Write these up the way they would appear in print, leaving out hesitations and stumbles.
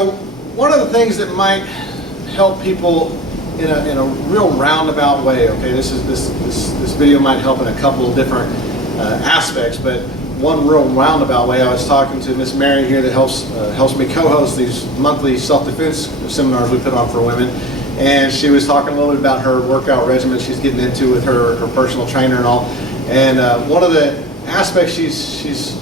So one of the things that might help people in a real roundabout way, okay, this video might help in a couple of different aspects, but one real roundabout way, I was talking to Miss Mary here that helps me co-host these monthly self-defense seminars we put on for women, and she was talking a little bit about her workout regimen she's getting into with her personal trainer and all, and one of the aspects she's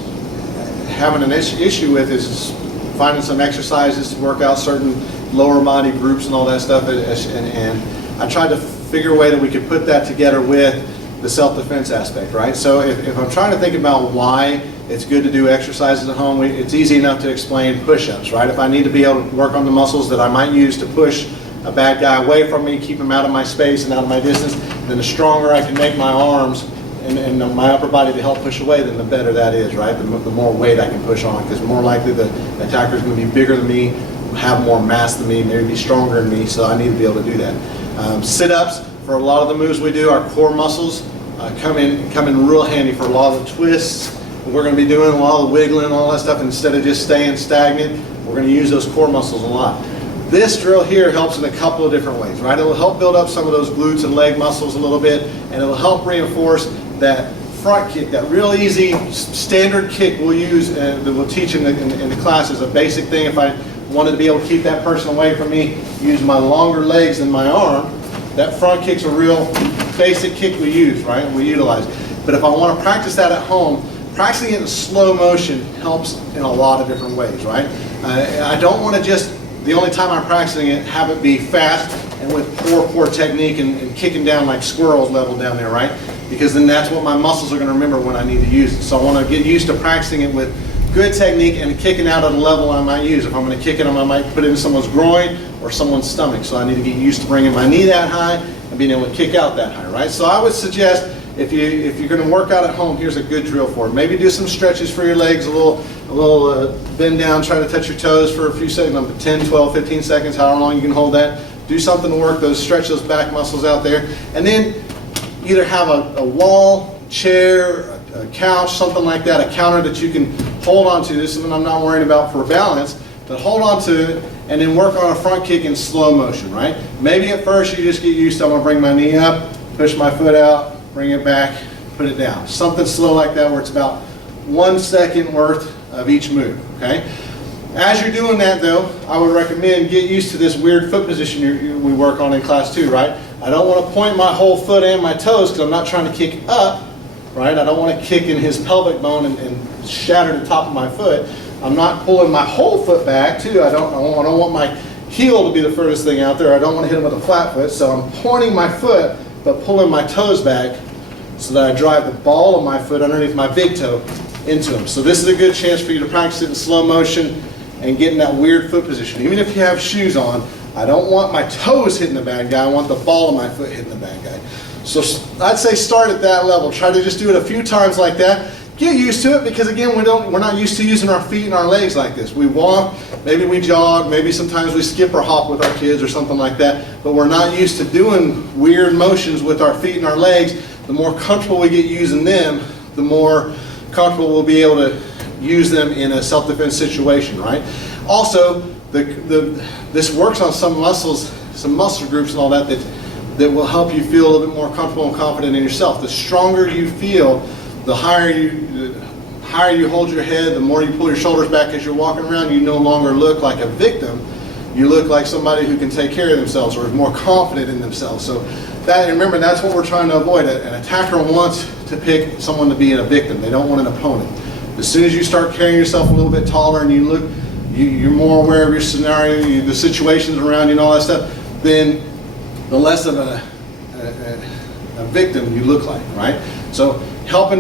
having an issue with is finding some exercises to work out certain lower body groups and all that stuff, and I tried to figure a way that we could put that together with the self-defense aspect, right? So if I'm trying to think about why it's good to do exercises at home, it's easy enough to explain push-ups, right? If I need to be able to work on the muscles that I might use to push a bad guy away from me, keep him out of my space and out of my distance, then the stronger I can make my arms and my upper body to help push away, then the better that is, right? The more weight I can push on, because more likely the attacker is going to be bigger than me, have more mass than me, maybe be stronger than me, so I need to be able to do that. Sit-ups, for a lot of the moves we do, our core muscles come in real handy for a lot of the twists. We're going to be doing a lot of the wiggling and all that stuff. Instead of just staying stagnant, we're going to use those core muscles a lot. This drill here helps in a couple of different ways, right? It will help build up some of those glutes and leg muscles a little bit, and it will help reinforce that front kick, that real easy standard kick we'll use that we'll teach in the class is a basic thing. If I wanted to be able to keep that person away from me, use my longer legs than my arm, that front kick's a real basic kick we use, right? We utilize. But if I want to practice that at home, practicing it in slow motion helps in a lot of different ways, right? I don't want to just, the only time I'm practicing it, have it be fast and with poor technique and kicking down like squirrels level down there, right? Because then that's what my muscles are going to remember when I need to use it. So I want to get used to practicing it with good technique and kicking out at a level I might use. If I'm going to kick it, I might put it in someone's groin or someone's stomach. So I need to get used to bringing my knee that high and being able to kick out that high, right? So I would suggest if you're going to work out at home, here's a good drill for it. Maybe do some stretches for your legs, a little bend down, try to touch your toes for a few seconds, 10, 12, 15 seconds, however long you can hold that. Do something to work those, stretch those back muscles out there. And then either have a wall, chair, a couch, something like that, a counter that you can hold on to. This is something I'm not worried about for balance, but hold on to it and then work on a front kick in slow motion, right? Maybe at first you just get used to, I'm going to bring my knee up, push my foot out, bring it back, put it down. Something slow like that where it's about 1 second worth of each move, okay? As you're doing that though, I would recommend get used to this weird foot position we work on in class 2, right? I don't want to point my whole foot and my toes because I'm not trying to kick up, right? I don't want to kick in his pelvic bone and shatter the top of my foot. I'm not pulling my whole foot back too. I don't want my heel to be the furthest thing out there. I don't want to hit him with a flat foot. So I'm pointing my foot but pulling my toes back so that I drive the ball of my foot underneath my big toe into him. So this is a good chance for you to practice it in slow motion and get in that weird foot position. Even if you have shoes on, I don't want my toes hitting the bad guy. I want the ball of my foot hitting the bad guy. So I'd say start at that level. Try to just do it a few times like that. Get used to it because again, we're not used to using our feet and our legs like this. We walk, maybe we jog, maybe sometimes we skip or hop with our kids or something like that, but we're not used to doing weird motions with our feet and our legs. The more comfortable we get using them, the more comfortable we'll be able to use them in a self-defense situation, right? Also, this works on some muscles, some muscle groups and all that will help you feel a little bit more comfortable and confident in yourself. The stronger you feel, the higher you hold your head, the more you pull your shoulders back as you're walking around, you no longer look like a victim. You look like somebody who can take care of themselves or is more confident in themselves. So remember, that's what we're trying to avoid. An attacker wants to pick someone to be a victim. They don't want an opponent. As soon as you start carrying yourself a little bit taller and you're more aware of your scenario, the situations around you and all that stuff, then the less of a victim you look like, right? So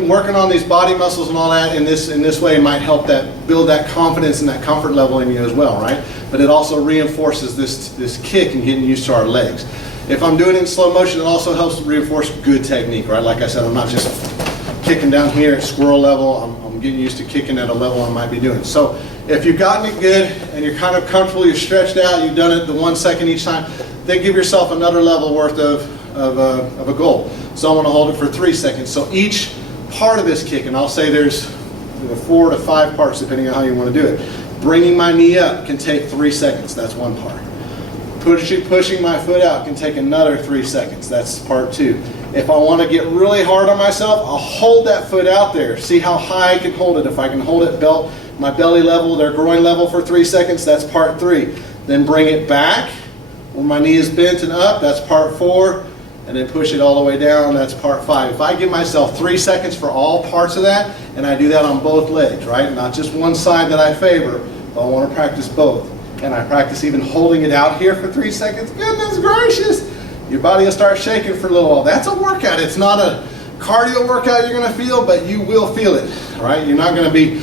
working on these body muscles and all that in this way might help build that confidence and that comfort level in you as well, right? But it also reinforces this kick and getting used to our legs. If I'm doing it in slow motion, it also helps reinforce good technique, right? Like I said, I'm not just kicking down here at squirrel level. I'm getting used to kicking at a level I might be doing. So if you've gotten it good and you're kind of comfortable, you're stretched out, you've done it the 1 second each time, then give yourself another level worth of a goal. So I want to hold it for 3 seconds. So each part of this kick, and I'll say there's 4 to 5 parts depending on how you want to do it. Bringing my knee up can take 3 seconds. That's one part. Pushing my foot out can take another 3 seconds. That's part 2. If I want to get really hard on myself, I'll hold that foot out there. See how high I can hold it. If I can hold it my belly level, their groin level for 3 seconds, that's part 3. Then bring it back when my knee is bent and up, that's part 4. And then push it all the way down, that's part 5. If I give myself 3 seconds for all parts of that, and I do that on both legs, right? Not just one side that I favor, but I want to practice both. And I practice even holding it out here for 3 seconds. Goodness gracious! Your body will start shaking for a little while. That's a workout. It's not a cardio workout you're going to feel, but you will feel it, right? You're not going to be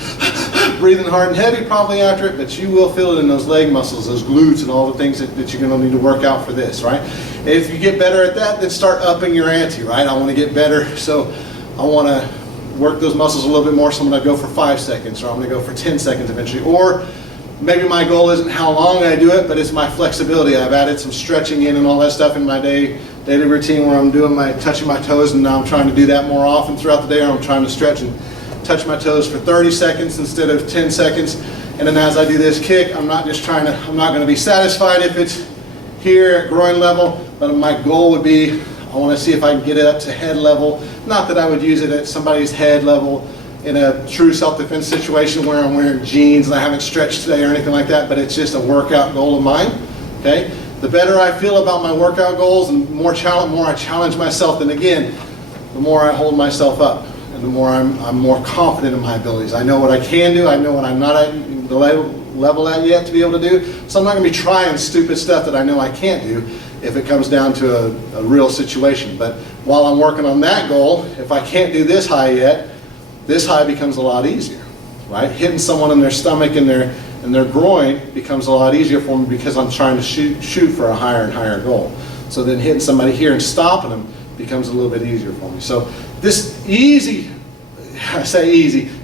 breathing hard and heavy probably after it, but you will feel it in those leg muscles, those glutes, and all the things that you're going to need to work out for this, right? If you get better at that, then start upping your ante, right? I want to get better, so I want to work those muscles a little bit more, so I'm going to go for 5 seconds, or I'm going to go for 10 seconds eventually. Or maybe my goal isn't how long I do it, but it's my flexibility. I've added some stretching in and all that stuff in my daily routine where I'm doing touching my toes, and now I'm trying to do that more often throughout the day, or I'm trying to stretch and touch my toes for 30 seconds instead of 10 seconds. And then as I do this kick, I'm not going to be satisfied if it's here at groin level, but my goal would be, I want to see if I can get it up to head level. Not that I would use it at somebody's head level in a true self-defense situation where I'm wearing jeans and I haven't stretched today or anything like that, but it's just a workout goal of mine, okay? The better I feel about my workout goals and more I challenge myself, then again, the more I hold myself up and the more I'm more confident in my abilities. I know what I can do, I know what I'm not at the level at yet to be able to do, so I'm not going to be trying stupid stuff that I know I can't do if it comes down to a real situation. But while I'm working on that goal, if I can't do this high yet, this high becomes a lot easier, right? Hitting someone in their stomach and their groin becomes a lot easier for me because I'm trying to shoot for a higher and higher goal. So then hitting somebody here and stopping them becomes a little bit easier for me. So this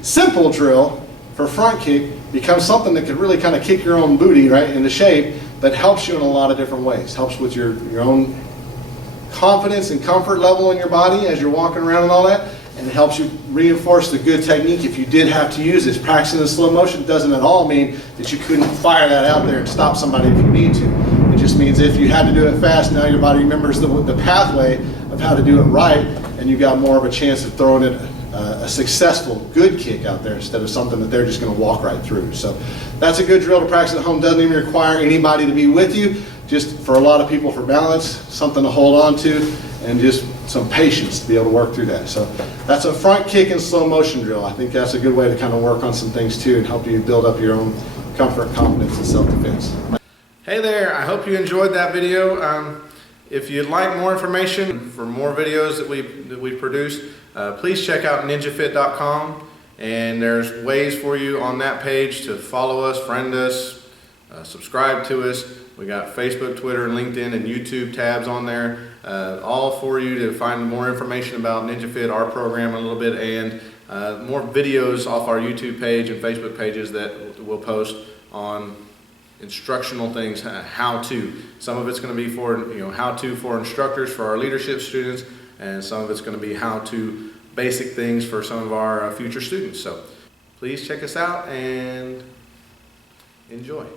simple drill for front kick becomes something that could really kind of kick your own booty right into shape, but helps you in a lot of different ways. Helps with your own confidence and comfort level in your body as you're walking around and all that. And it helps you reinforce the good technique if you did have to use this. Practicing in slow motion doesn't at all mean that you couldn't fire that out there and stop somebody if you need to. It just means if you had to do it fast, now your body remembers the pathway of how to do it right, and you got more of a chance of throwing it a successful, good kick out there instead of something that they're just going to walk right through. So that's a good drill to practice at home. Doesn't even require anybody to be with you. Just for a lot of people for balance, something to hold on to, and just some patience to be able to work through that. So that's a front kick and slow motion drill. I think that's a good way to kind of work on some things too and help you build up your own comfort, confidence, and self-defense. Hey there, I hope you enjoyed that video. If you'd like more information for more videos that we produce, please check out ninjafit.com, and there's ways for you on that page to follow us, friend us, subscribe to us. We got Facebook, Twitter, and LinkedIn and YouTube tabs on there, all for you to find more information about NinjaFit, our program a little bit, and more videos off our YouTube page and Facebook pages that we'll post on instructional things, how to. Some of it's going to be for how to for instructors, for our leadership students, and some of it's going to be how to basic things for some of our future students. So please check us out and enjoy.